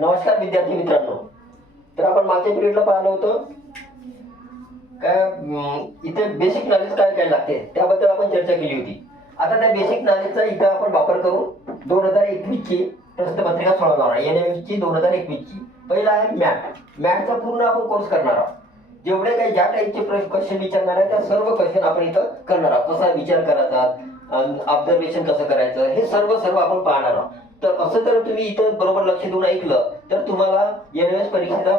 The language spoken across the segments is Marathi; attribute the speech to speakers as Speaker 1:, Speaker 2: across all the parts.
Speaker 1: नमस्कार विद्यार्थी मित्रांनो. तर आपण मागच्या पिरियडला पाहिलं होतं काय इथे बेसिक नॉलेज काय काय लागते त्याबद्दल आपण चर्चा केली होती. आता त्या बेसिक नॉलेजचा इथं आपण वापर करून दोन हजार एकवीसची प्रश्नपत्रिका सोडवणार आहे एन एम ची दोन हजार एकवीसची पहिला आहे मॅथ मॅथचा पूर्ण आपण कोर्स करणार आहोत. जेवढे काही ज्या टाईपचे क्वेश्चन विचारणार आहे त्या सर्व क्वेश्चन आपण इथं करणार आहोत. कसा विचार करायचा ऑब्झर्वेशन कसं करायचं हे सर्व सर्व आपण पाहणार आहोत. तर असं जर तुम्ही इथं बरोबर लक्ष देऊन ऐकलं तर तुम्हाला एन एस परीक्षेचा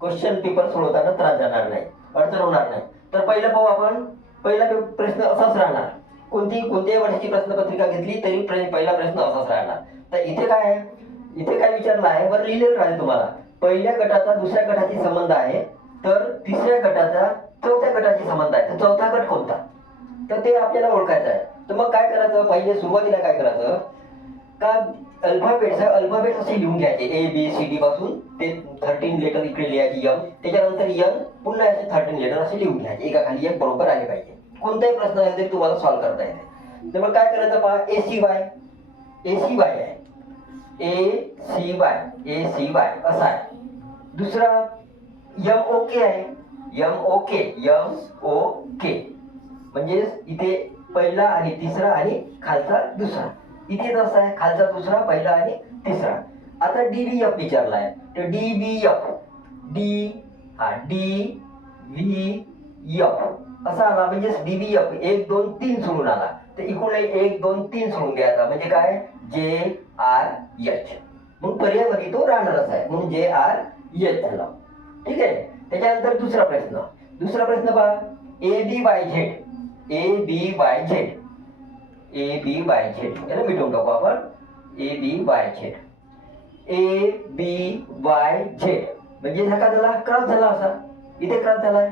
Speaker 1: क्वेश्चन पेपर सोडवताना त्रास जाणार नाही अडचण होणार नाही. तर पहिलं पाहू आपण पहिला प्रश्न असाच राहणार. कोणती कोणत्याही वर्षाची प्रश्नपत्रिका घेतली तरी पहिला प्रश्न असाच राहणार. तर इथे काय आहे? इथे काय विचारलं आहे? बरं लिहिलेलं राहील तुम्हाला. पहिल्या गटाचा दुसऱ्या गटाशी संबंध आहे तर तिसऱ्या गटाचा चौथ्या गटाशी संबंध आहे. तर चौथा गट कोणता? तर ते आपल्याला ओळखायचं आहे. तर मग काय करायचं? पहिले सुरुवातीला काय करायचं? का अल्फाबेट अल्फाबेट असे लिहून घ्यायचे. ए बी सी डी पासून ते थर्टीन लेटर इकडे लिहायचे यम त्याच्यानंतर यम पुन्हा असे थर्टीन लेटर असे लिहून घ्यायचे. एका खाली एक बरोबर आले पाहिजे. कोणताही प्रश्न असेल तरी तुम्हाला सॉल्व्ह करता येते. तर मग काय करायचं पहा? A C Y A C Y आहे. A C Y A C Y असा आहे. दुसरा यम ओके आहे. M okay M O K म्हणजेच इथे पहिला आणि तिसरा आणि खालचा दुसरा. इथे जसं आहे? खालचा दुसरा पहिला आणि तिसरा. आता डी बी एफ आहे तर डी बी एफ डी हा डी व्ही एफ असा आला? म्हणजेच डी बी एफ एक दोन तीन सोडून आला. तर इकडून एक दोन तीन सोडून घ्यायचा म्हणजे काय? जे आर एच म्हणून पर्यायमध्ये तो राहणारच आहे. म्हणून जे आर एच झाला. ठीक आहे? त्याच्यानंतर दुसरा प्रश्न. दुसरा प्रश्न पहा. A B Y Z A B Y Z A B Y Z याला मिटवून टाकू आपण. A B Y Z A B Y Z म्हणजे हा का झाला? क्रॉस झाला असा. इथे क्रॉस आहे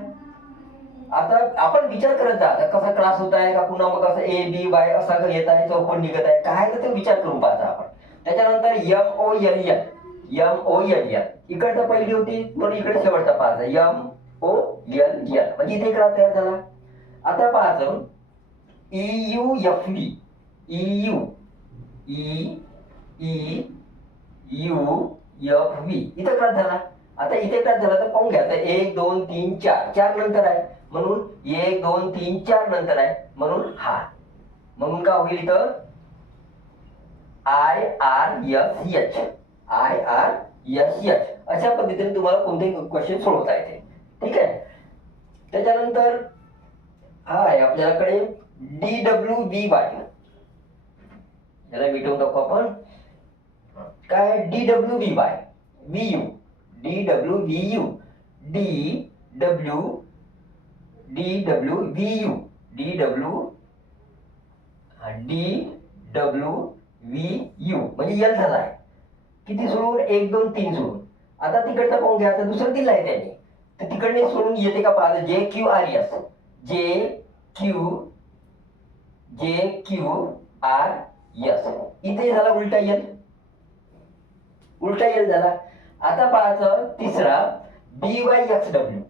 Speaker 1: आता आपण विचार करत आहात आता कसा क्लास होत आहे का? पुन्हा मग असं ए बी वाय असा येत आहे? चौकोन निघत आहे. काय तर ते विचार करून पाहता आपण. त्याच्यानंतर M O L L M O L L इकडचं पहिली होती म्हणून इकडे शेवटचा पाहायचा एम ओ एल एल म्हणजे इथे क्लास तयार झाला. आता पाहायचं E U U F V E U E E U F V इथे क्रॉस झाला आता इथे क्रॉस झाला तर पाहून घ्या आता एक दोन तीन चार चार नंतर आहे म्हणून एक दोन तीन चार नंतर आहे म्हणून हा म्हणून का होईल तर I R S H I R S H अशा पद्धतीने तुम्हाला कोणतेही क्वेश्चन सोडवता येते ठीक आहे त्याच्यानंतर हा आहे आपल्याकडे डी डब्ल्यू बी वाय याला मिटवून टाकू आपण काय? D W B Y V U D W V U D W D W V U D W D W V U म्हणजे एल झाला आहे. किती सोडून? एक दोन तीन सोडून. आता तिकडचा पाहून घ्या. आता दुसरं दिलं आहे त्यांनी. तर तिकडने सोडून येते का पाहत? J Q R S J Q J Q R S इथे झाला उलटा यल उलटा एल झाला. आता पाहायचं तिसरा B Y X W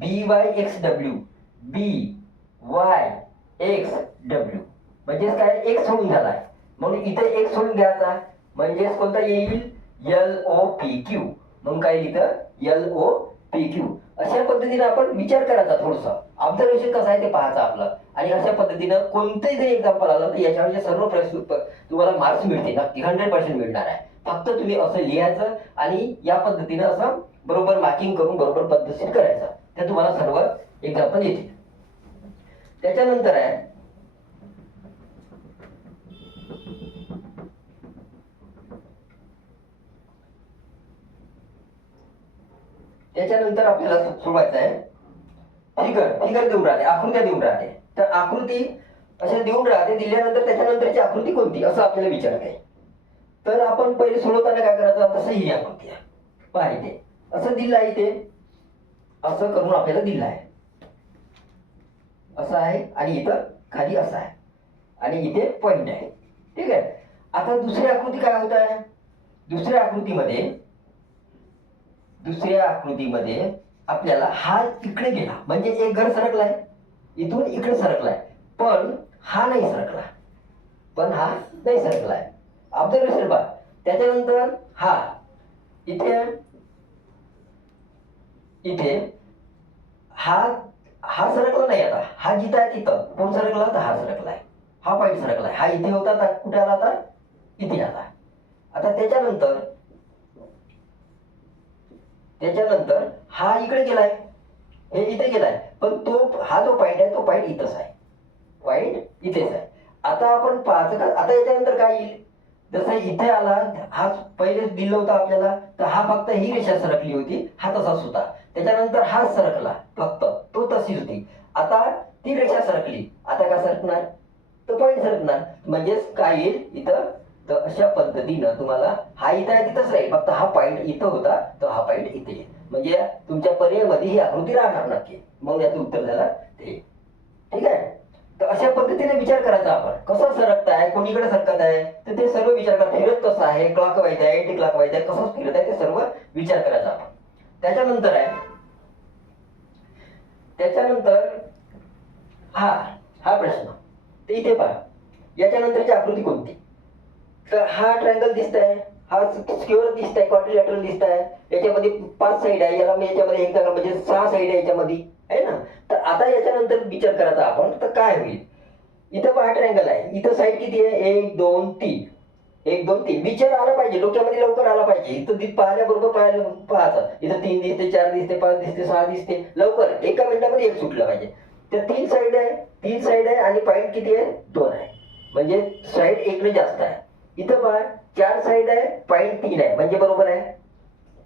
Speaker 1: B Y X W B Y X W म्हणजेच काय? एक्स सोडून झाला. म्हणून इथे एक्स होऊन घ्यायचा. म्हणजेच कोणता येईल? एल ओ पी क्यू म्हणून काय लिहितं? एल ओ पी क्यू अशा पद्धतीने आपण विचार करायचा थोडंसं. ऑब्झर्वेशन कसं आहे ते पाहायचं आपलं. आणि अशा पद्धतीनं कोणतंही जरी एक्झाम्पल आलं तर याच्यावरचे सर्व प्रश्न तुम्हाला मार्क्स मिळतील. नक्की हंड्रेड पर्सेंट मिळणार आहे. फक्त तुम्ही असं लिहायचं आणि या पद्धतीनं असं बरोबर मार्किंग करून बरोबर पद्धतीत करायचं. ते तुम्हाला सर्व एक्झाम्पल येतील. त्याच्यानंतर आहे त्याच्यानंतर आपल्याला सोडवायचं आहे. फिगर फिगर देऊन राहते. आकृत्या देऊन राहते? तर आकृती अशा देऊन राहते दिल्यानंतर त्याच्यानंतरची आकृती कोणती? असं आपल्याला विचारत आहे. तर आपण पहिले सोडवताना काय करायचं? तसं ही आकृती आहे पहा असं दिलं आहे इथे. असं करून आपल्याला दिलं आहे असं आहे आणि इथं खाली असं आहे. आणि इथे पॉईंट आहे. ठीक आहे? आता दुसरी आकृती काय होत आहे? दुसऱ्या आकृतीमध्ये दुसऱ्या आकृतीमध्ये आपल्याला हा इकडे गेला. म्हणजे एक घर सरकलाय. इथून इकडे सरकलाय. पण हा नाही सरकला. पण हा नाही सरकलाय. ऑब्झर्वेशन पहा त्याच्यानंतर हा. इथे. इथे. हा हा सरकला नाही आता. हा जिथं आहे तिथं. कोण सरकला? तर हा सरकलाय. हा पॉईंट सरकलाय. हा इथे होता तर कुठे आला? आता इथे आला. आता त्याच्यानंतर त्याच्यानंतर हा इकडे गेलाय. हे इथे गेलाय. पण तो हा जो पॉईंट आहे तो पॉईंट इथंच आहे. पॉईंट इथेच आहे. आता आपण पाहायचं का आता याच्यानंतर काय येईल? जसं इथे आला हा पहिलेच दिलं होता आपल्याला तर हा फक्त ही रेषा सरकली होती हा तसाच होता. त्याच्यानंतर हा सरकला फक्त तो तशीच होती. आता ती रेषा सरकली. आता का सरकणार? तर पॉईंट सरकणार. म्हणजेच काय येईल इथं? तर अशा पद्धतीनं तुम्हाला हा इथं आहे तिथंच राहील. फक्त हा पॉईंट इथं होता तर हा पॉईंट इथे येईल. म्हणजे तुमच्या पर्यायमध्ये ही आकृती राहणार नक्की. मग याचं उत्तर झालं ते. ठीक आहे? तर अशा पद्धतीने विचार करायचा आपण. कसं सरकत आहे कोणीकडे सरकत आहे तर ते सर्व विचार करा फिरत कसं आहे? क्लॉक व्हायचं आहे अँटी क्लॉक वाईज आहे कसं फिरत आहे ते सर्व विचार करायचा आपण. त्याच्यानंतर आहे त्याच्यानंतर हा हा प्रश्न. ते इथे पहा. याच्यानंतरची आकृती कोणती? तर हा ट्रँगल दिसत आहे हा स्क्युअर दिसत आहे क्वाड्रिलॅटरल दिसत आहे याच्यामध्ये पाच साईड आहे. याला मी याच्यामध्ये एक जागा म्हणजे सहा साईड आहे याच्यामध्ये. आहे ना? तर आता याच्यानंतर विचार करायचा आपण तर काय होईल? इथं पहा ट्रँगल आहे. इथं साईड किती आहे? एक दोन तीन. एक दोन तीन. विचार आला पाहिजे. डोक्यामध्ये लवकर आला पाहिजे. इथं दी- पाहिल्याबरोबर पाहायला पाहायचं. इथं तीन दिसते चार दिसते पाच दिसते सहा दिसते. लवकर. एका मिनिटामध्ये एक सुटलं पाहिजे. तर तीन साईड आहे. तीन साईड आहे आणि पॉईंट किती आहे? दोन आहे. म्हणजे साईड एकने जास्त आहे. इथं पहा. चार साईड आहे पॉईंट तीन आहे. म्हणजे बरोबर आहे?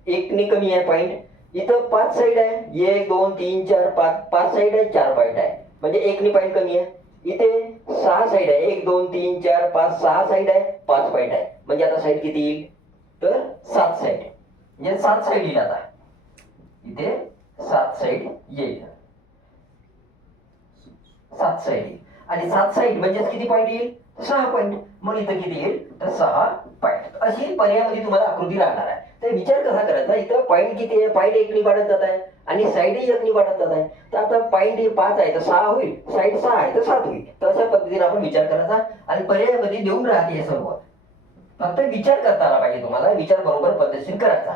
Speaker 1: एकने कमी आहे पॉईंट इथं पाच साईड आहे. एक दोन तीन चार पाच. पाच साईड आहे चार पॉईंट आहे. म्हणजे एकने पॉईंट कमी आहे. इथे सहा साईड आहे. एक दोन तीन चार पाच सहा साईड आहे. पाच पॉईंट आहे. म्हणजे आता साईड किती येईल? तर सात साईड म्हणजे सात साईड येईल आता. इथे सात साईड येईल. सात साईड येईल. आणि सात साईड म्हणजेच किती पॉईंट येईल? सहा पॉईंट मग इथं किती येईल? तर सहा पॉईंट अशी पर्यायामध्ये तुम्हाला आकृती राहणार आहे. तर विचार कसा करायचा? इथं पॉईंट किती आहे? पॉईंट एकनी वाढत जात आहे. आणि साईडही एकनी वाढत जात आहे. तर आता पॉईंट हे पाच आहे तर सहा होईल. साईड सहा आहे तर सात होईल. तर अशा पद्धतीने आपण विचार करायचा आणि पर्यायामध्ये देऊन राहते हे सर्व. फक्त विचार करता आला पाहिजे तुम्हाला. विचार बरोबर पद्धतशीर करायचा.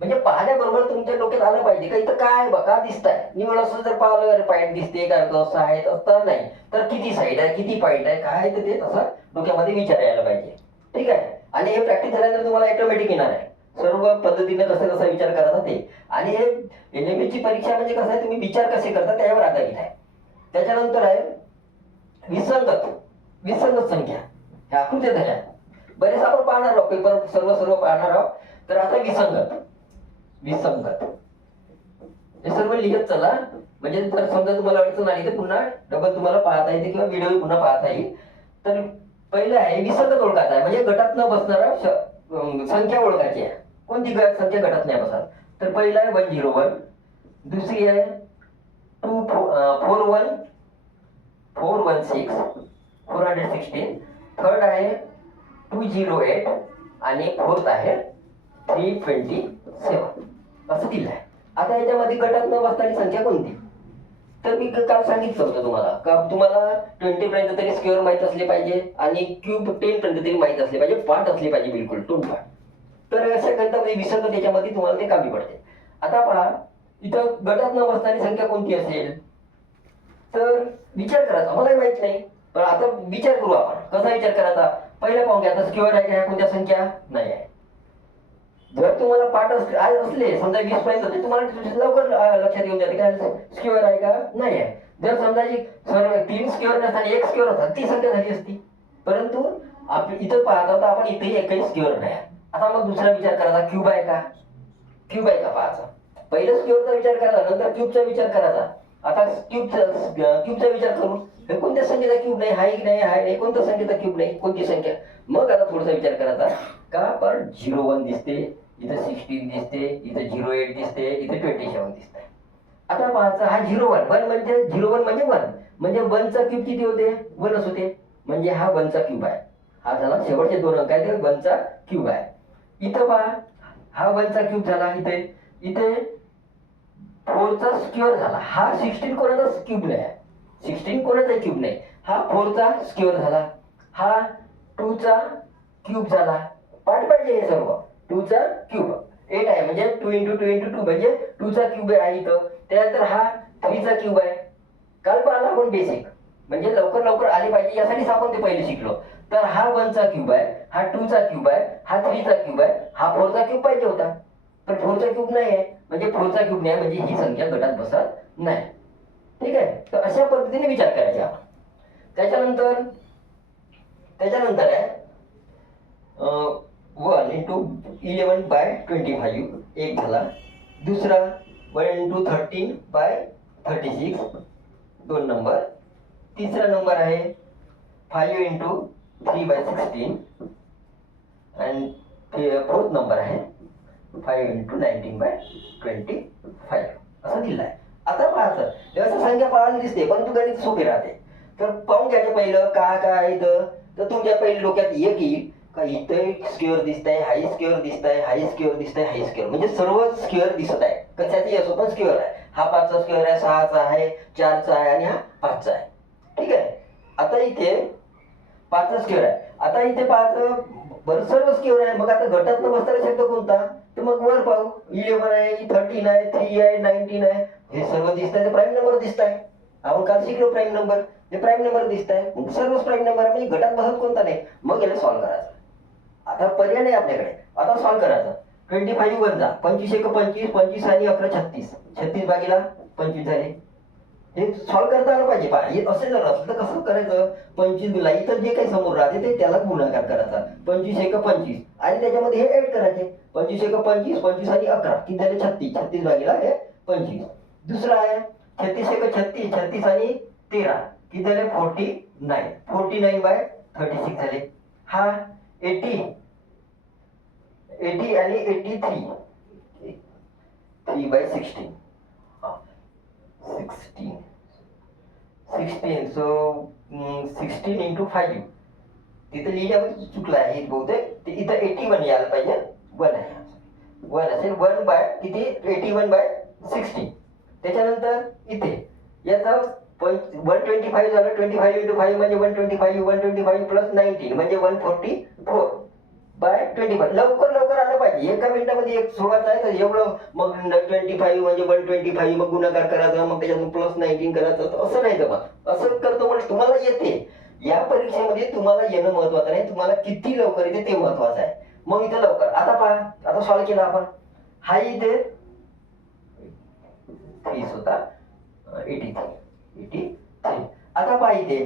Speaker 1: म्हणजे पाहण्याबरोबर तुमच्या डोक्यात आलं पाहिजे का? इथं काय बघा दिसताय. निवड असं जर पाहिलं अरे पॉईंट दिसते काय असं आहे असं नाही. तर किती साईड आहे किती पॉईंट आहे काय आहे? तर ते तसं डोक्यामध्ये विचार यायला पाहिजे. ठीक आहे? आणि हे प्रॅक्टिस झाल्यानंतर तुम्हाला ऑटोमॅटिक येणार आहे. सर्व पद्धतीने कसं कसा विचार करायचा ते. आणि हे एन ची परीक्षा म्हणजे कसं आहे तुम्ही विचार कसे करता त्यावर आधारित आहे. त्याच्यानंतर आहे विसंगत. विसंगत संख्या. ह्या आकृत्या झाल्या बरेच आपण पाहणार आहोत पेपर सर्व सर्व पाहणार आहोत. तर आता विसंगत. विसंगत. हे सर्व लिहित चला. म्हणजे जर समजा तुम्हाला अडचण आली तर पुन्हा डबल तुम्हाला पाहता येते किंवा व्हिडिओ पुन्हा पाहता येईल. तर पहिलं आहे विसर्ग ओळखायचा आहे. म्हणजे गटात न बसणारा श- संख्या ओळखायची आहे. कोणती संख्या गटात नाही बसणार तर पहिलं आहे वन झिरो वन दुसरी आहे two four one four one six four hundred sixteen third आहे टू झिरो एट आणि फोर्थ आहे थ्री ट्वेंटी सेवन असं दिलं आहे. आता याच्यामध्ये गटात न बसणारी संख्या कोणती? तर मी काल सांगितलं होतं तुम्हाला. का तुम्हाला ट्वेंटी पर्यंत तरी स्क्वेअर माहीत असले पाहिजे आणि क्यूब टेन पर्यंत तरी माहीत असले पाहिजे पार्ट असले पाहिजे बिलकुल टोन पार्ट तर अशा गणितामध्ये विसर्ग त्याच्यामध्ये तुम्हाला ते कामी पडते. आता पहा इथं गटात न बसणारी संख्या कोणती असेल? तर विचार करायचा मलाही माहीत नाही. पण आता विचार करू आपण. कसा विचार करायचा? पहिला पाहून घ्या आता स्क्युअर आहे का ह्या कोणत्या संख्या? नाही आहे. जर तुम्हाला पाठ आज असले समजा वीस पर्यंत तर तुम्हाला लवकर लक्षात येऊन जाते काय स्क्युअर आहे का? नाही आहे. जर समजा जी सर्व तीन स्क्युअर नसताना एक स्क्युअर होता ती संख्या झाली असती. परंतु आप इथं पाहता तर आपण इथेही एकही स्क्युअर नाही आहे. आता मग दुसरा विचार करायचा क्यूब आहे का? क्यूब आहे का पाहायचा? पहिलं स्क्युअरचा विचार करायचा नंतर क्यूबचा विचार करायचा आता. क्यूबचा क्यूबचा विचार करू. हे कोणत्या संख्येचा क्यूब नाही? हाय की नाही? हाय नाही. कोणत्या संख्येचा क्यूब नाही? कोणती संख्या? मग आता थोडासा विचार करायचा का? पण झिरो वन दिसते. इथं सिक्स्टीन दिसते इथं झिरो एट दिसते इथं ट्वेंटी सेवन दिसते आता पाहायचा हा झिरो वन वन म्हणजे झिरो वन म्हणजे वन म्हणजे वनचा क्यूब किती होते? वनच होते. म्हणजे हा वनचा क्यूब आहे. हा झाला शेवटचे दोन अंक आहे ते वनचा क्यूब आहे. इथं पहा हा वनचा क्यूब झाला इथे. इथे फोरचा स्क्युअर झाला. हा सिक्स्टीन कोणाचा क्यूब नाही आहे. सिक्स्टीन कोणाचा क्यूब नाही. हा फोरचा स्क्युअर झाला. हा टूचा क्यूब झाला. पाठ पाहिजे हे सर्व. टूचा क्यूब एट आहे म्हणजे two into two into two म्हणजे टूचा क्यूब आहे इथं. त्यानंतर हा थ्रीचा क्यूब आहे. काल पाहिला आपण बेसिक म्हणजे लवकर लवकर आले पाहिजे यासाठीच आपण ते पहिले शिकलो. तर हा वनचा क्यूब आहे हा टूचा क्यूब आहे हा थ्रीचा क्यूब आहे हा फोरचा क्यूब पाहिजे होता. पण फोरचा क्यूब नाही आहे. म्हणजे फोरचा क्यूब नाही म्हणजे ही संख्या गटात बसत नाही. ठीक आहे? तर अशा पद्धतीने विचार करायचा आपण. त्याच्यानंतर त्याच्यानंतर आहे one into eleven by twenty five एक झाला. दुसरा one into thirteen by thirty six दोन नंबर तिसरा नंबर आहे five into three by sixteen आणि फोर्थ नंबर आहे five into nineteen by twenty five असं दिलं आहे. आता पाहायचं व्यवस्था संख्या पाहायला दिसते पण तू गणित सोपी राहते. तर पाहून घ्यायचं पहिलं काय काय आहे तर तुमच्या पहिल्या डोक्यात एक येईल का इथं स्क्वेअर म्हणजे दिसत आहे हाई स्क्युअर दिसत आहे हाई स्क्वेअर दिसत आहे हाई म्हणजे सर्व स्क्युअर दिसत आहे. कशाची असो पण स्क्युअर आहे. हा पाचचा स्क्युअर आहे सहाचा आहे चारचा आहे आणि हा पाचचा आहे. ठीक आहे? आता इथे पाचचा स्क्युअर आहे. आता इथे पाच बरं सर्व स्क्युअर आहे. मग आता गटात बसणारा शब्द कोणता? तर मग वर पाहू. इलेव्हन आहे थर्टीन आहे थ्री आहे नाईन्टीन आहे. हे सर्व दिसत आहे प्राईम नंबर दिसत आहे आपण काल शिकलो प्राईम नंबर ते प्राईम नंबर दिसत आहे सर्वच प्राईम नंबर आहे. म्हणजे गटात बसत कोणता नाही? मग याला सॉल्व्ह करायचं. आता पर्याय नाही आपल्याकडे. आता सॉल्व्ह करायचं. ट्वेंटी फाईव्ह वर जा. पंचवीस एक पंचवीस पंचवीस आणि अकरा छत्तीस. छत्तीस बागेला पंचवीस झाले. हे सॉल्व्ह करता आलं पाहिजे. पा हे असे जर असलं तर कसं करायचं? पंचवीस गुला इतर जे काही समोर राहते ते त्याला गुणाकार करायचा. पंचवीस एक पंचवीस. आणि त्याच्यामध्ये हे ऍड करायचे. पंचवीस एक पंचवीस पंचवीस आणि अकरा. किती झाले? छत्तीस. छत्तीस बागेला हे पंचवीस. दुसरं आहे. छत्तीस एक छत्तीस छत्तीस आणि तेरा. किती झाले? Forty nine. Forty nine by thirty six झाले. हा एटी एटी आणि eighty three. Three by sixteen sixteen sixteen so sixteen into five तिथं लिहिण्यामध्ये चुकलं आहे बहुतेक. ते इथं एटी वन यायला पाहिजे. वन आहे. वन असेल. वन बाय किती? एटी वन बाय सिक्स्टी त्याच्यानंतर इथे. याचा वन ट्वेंटी फाईव्ह झालं. ट्वेंटी फाईव्ह इंटू फाईव्ह म्हणजे one twenty five one twenty five plus nineteen म्हणजे one forty four by twenty five लवकर लवकर आलं पाहिजे. एका मिनिटामध्ये एक सोळाचा आहे. तर एवढं मग ट्वेंटी फाईव्ह म्हणजे वन ट्वेंटी फाईव्ह मग गुणाकार करायचा मग त्याच्यातून प्लस नाईन्टीन करायचं. असं नाही जमा असं करतो म्हणजे तुम्हाला येते. या परीक्षेमध्ये तुम्हाला येणं महत्वाचं नाही. तुम्हाला किती लवकर येते ते महत्वाचं आहे. मग इथे लवकर. आता पहा. आता सॉल्व केला आपण. हा इथे फीस होता. एटी थ्री एटी थ्री आता पहा इथे.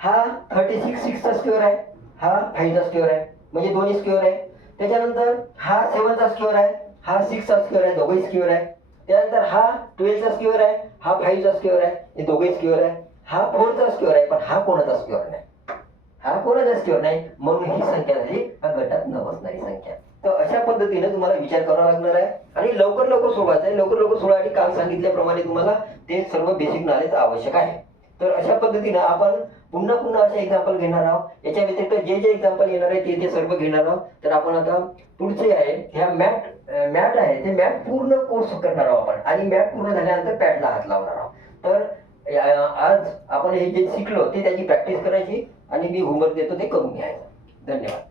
Speaker 1: हा थर्टी सिक्स सिक्सचा स्क्वेअर आहे. हा फाईव्हचा स्क्वेअर आहे. म्हणजे दोन्ही स्क्युअर आहे. त्याच्यानंतर हा सेवनचा स्क्युअर आहे हा सिक्सचा स्क्युअर आहे दोघंही स्क्युअर आहे. त्यानंतर हा ट्वेल्थचा स्क्युअर आहे हा फाईव्हचा स्क्युअर आहे हे दोघंही स्क्युअर आहे. हा फोरचा स्क्युअर आहे पण हा कोणाचा स्क्युअर नाही? हा कोणाचा स्क्युअर नाही? म्हणून ही संख्या झाली हा गटात न बसणारी संख्या. तर अशा पद्धतीने तुम्हाला विचार करावा लागणार आहे. आणि लवकर लवकर सोडवायचं आहे. लवकर लवकर सोडवायसाठी काल सांगितल्याप्रमाणे तुम्हाला ते सर्व बेसिक नॉलेज आवश्यक आहे. तर अशा पद्धतीने आपण पुन्हा पुन्हा असे एक्झाम्पल घेणार आहोत. याच्या व्यतिरिक्त जे जे एक्झाम्पल येणार आहे ते ते सर्व घेणार आहोत. तर आपण आता पुढचे आहे ह्या मॅट मॅट आहे ते मॅट पूर्ण कोर्स करणार आहोत आपण. आणि मॅट पूर्ण झाल्यानंतर पॅडला हात लावणार आहोत. तर आज आपण हे जे शिकलो ते त्याची प्रॅक्टिस करायची आणि मी होमवर्क देतो ते करून घ्यायचं. धन्यवाद.